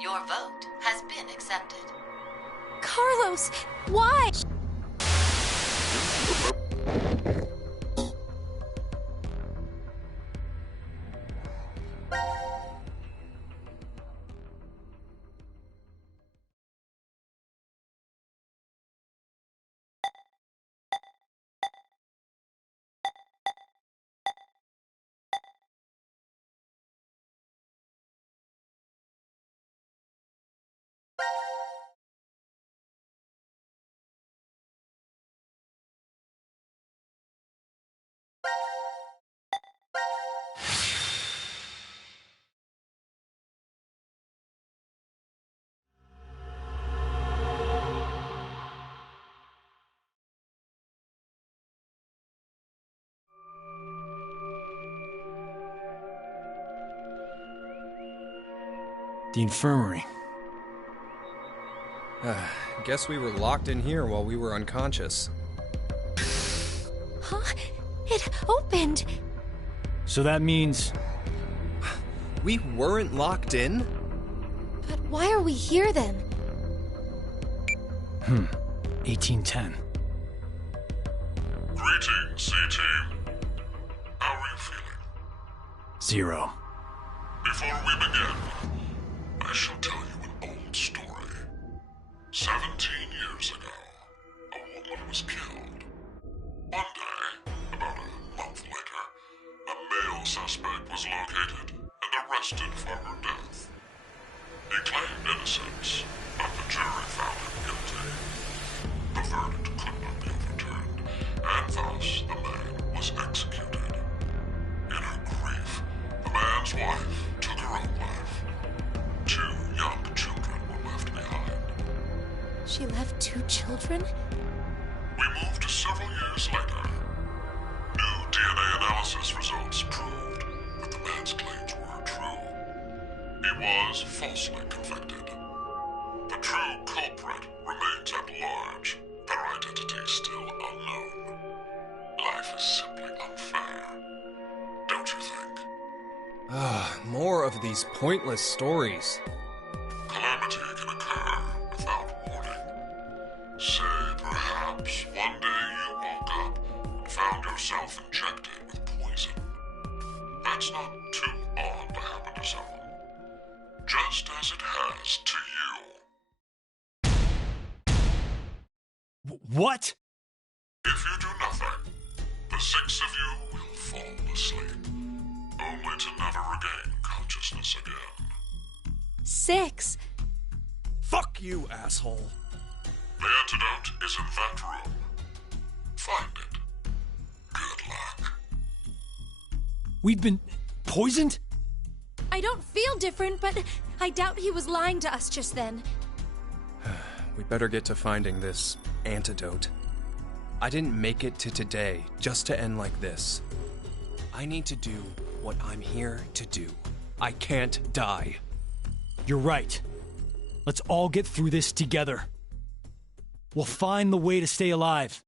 Your vote has been accepted. Carlos, why? The infirmary. Guess we were locked in here while we were unconscious. Huh? It opened! So that means... We weren't locked in? But why are we here then? 1810. Greetings, C-Team. How are you feeling? 0. Before we begin, I shall tell you an old story. 17 years ago, a woman was killed. One day, about a month later, a male suspect was located and arrested for her death. He claimed innocence, but the jury found him guilty. The verdict could not be overturned, and thus the man was executed. In her grief, the man's wife took her own life. 2 young children were left behind. She left 2 children? We moved to several years later. New DNA analysis results proved that the man's claims were true. He was falsely convicted. The true culprit remains at large, their identity still unknown. Life is simply unfair, don't you think? More of these pointless stories. Calamity can occur without warning. Say, perhaps, yourself injected with poison. That's not too odd to happen to someone. Just as it has to you. What? If you do nothing, the 6 of you will fall asleep, only to never regain consciousness again. 6? Fuck you, asshole. The antidote is in that room. Find it. Good luck. We've been poisoned? I don't feel different, but I doubt he was lying to us just then. We better get to finding this antidote. I didn't make it to today just to end like this. I need to do what I'm here to do. I can't die. You're right. Let's all get through this together. We'll find the way to stay alive.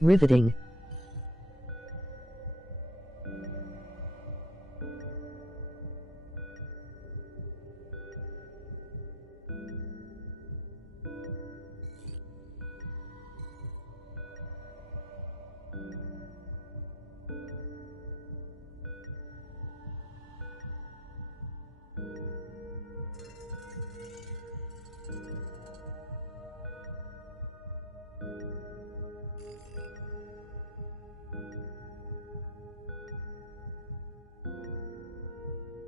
Riveting.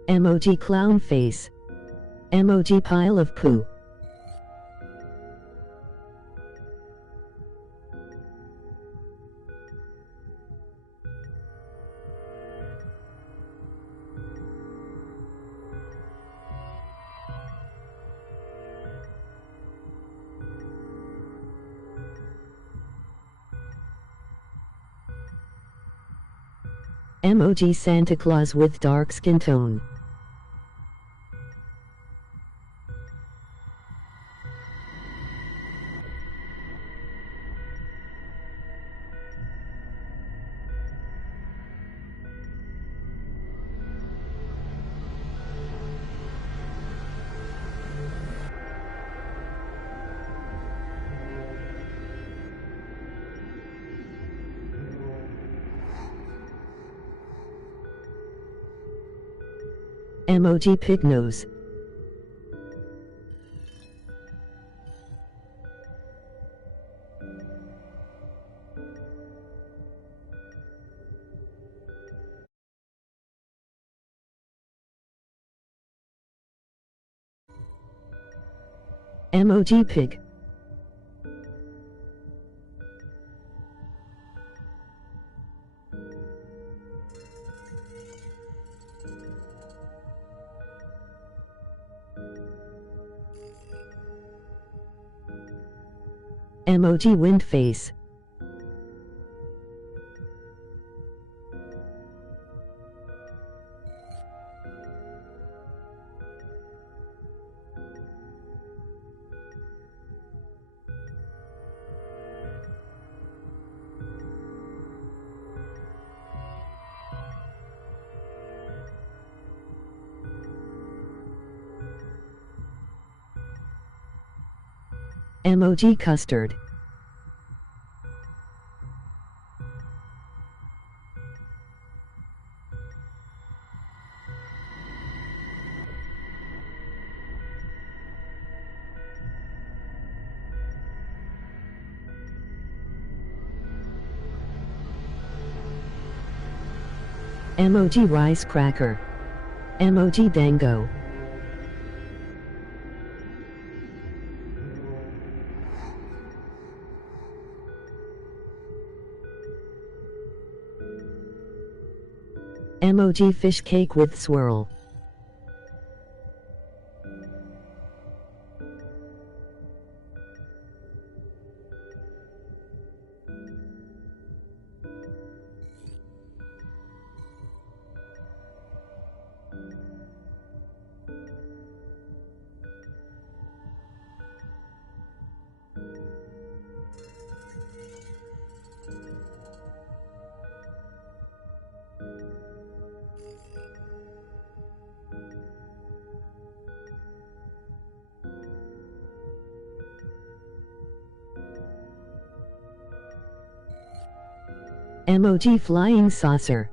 Emoji clown face. Emoji pile of poo. Emoji Santa Claus with dark skin tone. Emoji pig nose. Emoji pig. Emoji wind face. Emoji custard. Emoji rice cracker. Emoji dango. Emoji fish cake with swirl. Emoji flying saucer.